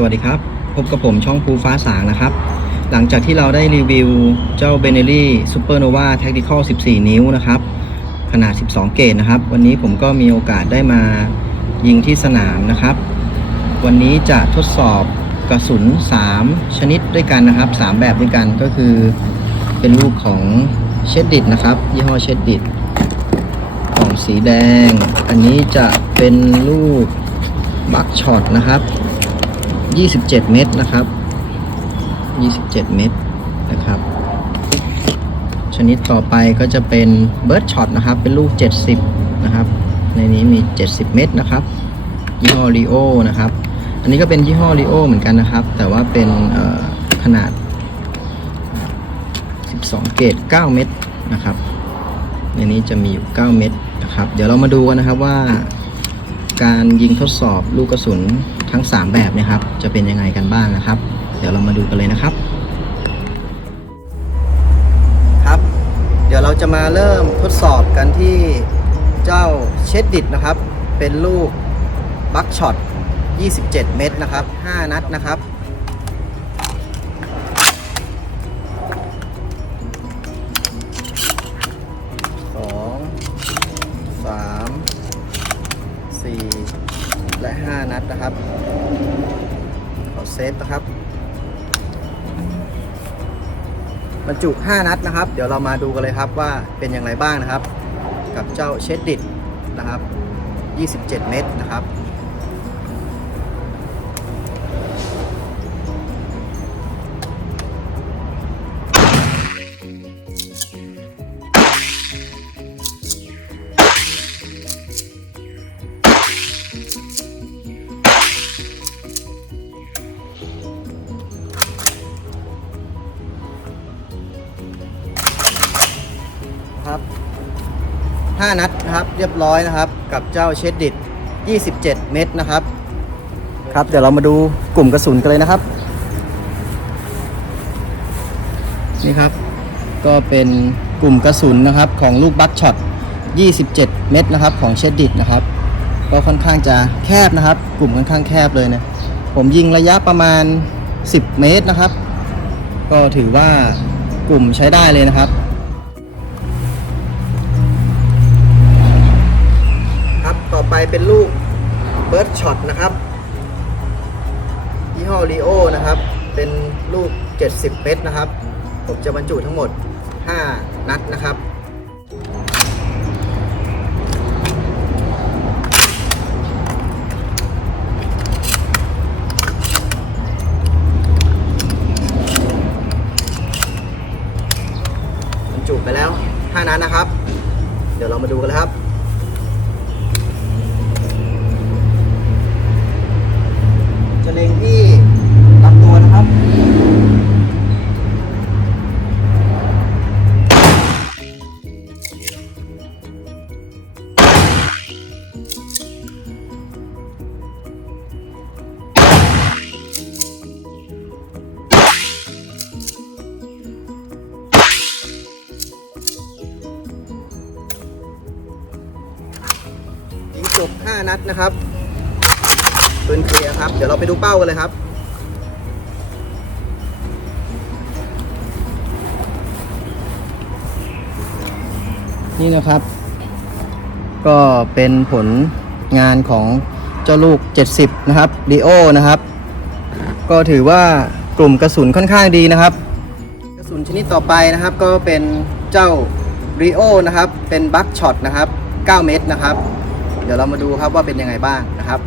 สวัสดีครับ พบกับผมช่องภูฟ้าสางนะครับ หลังจากที่เราได้รีวิวเจ้า b e n e l l i Supernova Tactical 14 นิ้วนะครับ ขนาด 12 เกตนะครับ วันนี้ผมก็มีโอกาสได้มายิงที่สนามนะครับ วันนี้จะทดสอบกระสุน 3 ชนิดด้วยกันนะครับ 3 แบบด้วยกันก็คือเป็นลูกของเชดดิตนะครับ ยี่ห้อเชดดิตกล่องสีแดง อันนี้จะเป็นลูกบัคช็อตนะครับ 27 เม็ดนะครับ 27 เม็ดนะครับ ชนิดต่อไปก็จะเป็นเบิร์ดช็อตนะครับ เป็นลูก 70 นะครับ ในนี้มี 70 เม็ดนะครับ ยี่ห้อรีโอนะครับ อันนี้ก็เป็นยี่ห้อรีโอเหมือนกันนะครับ แต่ว่าเป็นขนาด 12 เกต9เม็ดนะครับ ในนี้จะมีอยู่ 9 เม็ดนะครับ เดี๋ยวเรามาดูกันนะครับว่าการยิงทดสอบลูกกระสุน ทั้ง 3 แบบเนะครับ จะเป็นยังไงกันบ้างนะครับ เดี๋ยวเรามาดูกันเลยนะครับ ครับ เดี๋ยวเราจะมาเริ่มทดสอบกันที่เจ้าเชดดิตนะครับ เป็นลูกบัคช็อต 27 เม็ดนะครับ 5 นัดนะครับ ซฟนะครับบรรจุ 5 นัดนะครับ เดี๋ยวเรามาดูกันเลยครับว่าเป็นอย่างไรบ้างนะครับ กับเจ้าเชดดิตนะครับ 27 เม็ดนะครับนะครับ 5 นัดนะครับ เรียบร้อยนะครับ กับเจ้าเชดดิต27 เม็ดนะครับ ครับ เดี๋ยวเรามาดูกลุ่มกระสุนกันเลยนะครับ นี่ครับ ก็เป็นกลุ่มกระสุนนะครับของลูกบัคช็อต 27 เม็ดนะครับของเชดดิตนะครับ ก็ค่อนข้างจะแคบนะครับ กลุ่มค่อนข้างแคบเลยนะ ผมยิงระยะประมาณ 10 เมตรนะครับ ก็ถือว่ากลุ่มใช้ได้เลยนะครับ เป็นลูกเบิร์ดช็อตนะครับยี่ห้อรีโอนะครับ เป็นลูก 70 เม็ดนะครับ ผมจะบรรจุทั้งหมด 5 นัดนะครับบรรจุไปแล้ว 5 นัดนะครับ เดี๋ยวเรามาดูกันเลยครับ จบ5นัดนะครับปืนเคลียร์ครับ เดี๋ยวเราไปดูเป้ากันเลยครับนี่นะครับ ก็เป็นผลงานของเจ้าลูก 70 นะครับดีโอนะครับ ก็ถือว่ากลุ่มกระสุนค่อนข้างดีนะครับ กระสุนชนิดต่อไปนะครับ ก็เป็นเจ้า r ีโอนะครับ เป็นบัคช็อตนะครับ 9 เม็ดนะครับ ดี๋ยวเรามาดูครับว่าเป็นยังไงบ้างนะครับ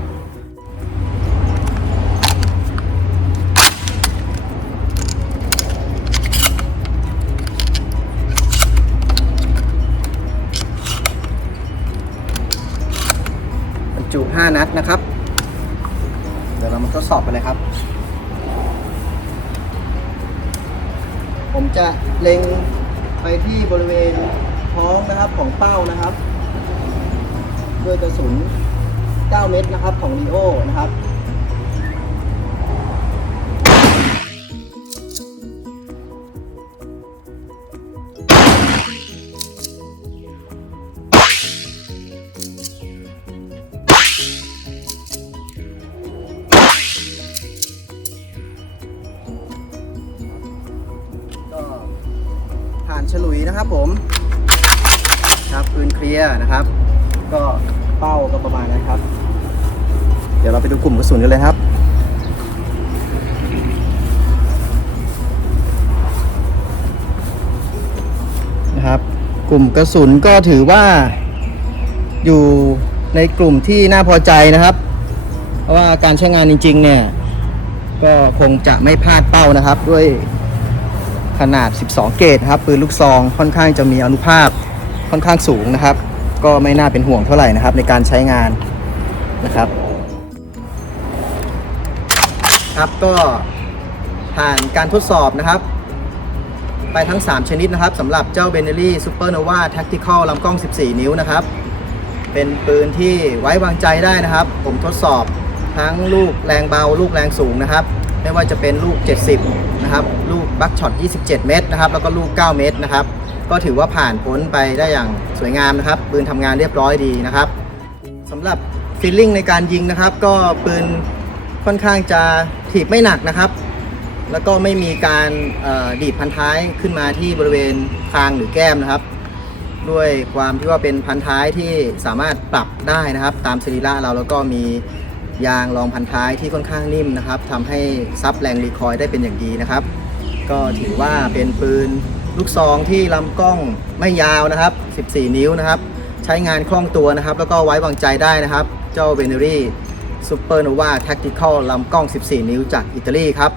บรรจุ 5 นัดนะครับ เดี๋ยวเรามาทดสอบกันเลยครับ ผมจะเล็งไปที่บริเวณท้องนะครับของเป้านะครับ ด้วยกระสุน 9 เม็ดนะครับของลีโอนะครับผ่านฉลุยนะครับผม ครับปืนเคลียร์นะครับ ก็เป้าก็ประมาณนั้นครับ เดี๋ยวเราไปดูกลุ่มกระสุนกันเลยครับนะครับ กลุ่มกระสุนก็ถือว่า อยู่ในกลุ่มที่น่าพอใจนะครับ เพราะว่าการใช้งานจริง ๆ เนี่ย ก็คงจะไม่พลาดเป้านะครับ ด้วยขนาด 12 เกตครับปืนลูกซองค่อนข้างจะมีอนุภาพค่อนข้างสูงนะครับ ก็ไม่น่าเป็นห่วงเท่าไหร่นะครับ ในการใช้งานนะครับ ครับก็ผ่านการทดสอบนะครับ ไปทั้ง 3 ชนิดนะครับสำหรับเจ้า b e n n e l y Supernova Tactical ลำกล้อง 14 นิ้วนะครับ เป็นปืนที่ไว้วางใจได้นะครับ ผมทดสอบทั้งลูกแรงเบา ลูกแรงสูงนะครับ ไม่ว่าจะเป็นลูก 70 นะครับ ลูกบัคช็อต 27 เมตรนะครับ แล้วก็ลูก 9 เมตรนะครับ ก็ถือว่าผ่านพ้นไปได้อย่างสวยงามนะครับ ปืนทำงานเรียบร้อยดีนะครับสำหรับฟีลลิ่งในการยิงนะครับ ก็ปืนค่อนข้างจะถีบไม่หนักนะครับ แล้วก็ไม่มีการดีดพันท้ายขึ้นมาที่บริเวณคางหรือแก้มนะครับ ด้วยความที่ว่าเป็นพันท้ายที่สามารถปรับได้นะครับ ตามสรีระเราแล้วก็มียางรองพันท้ายที่ค่อนข้างนิ่มนะครับทำให้ซับแรงรีคอยได้เป็นอย่างดีนะครับ ก็ถือว่าเป็นปืน ลูกซองที่ลำกล้องไม่ยาวนะครับ 14 นิ้วนะครับ ใช้งานคล่องตัวนะครับ แล้วก็ไว้วางใจได้นะครับ เจ้าเวเนรี่ซูเปอร์โนวาแท็กติคอลลำกล้อง 14 นิ้วจากอิตาลีครับ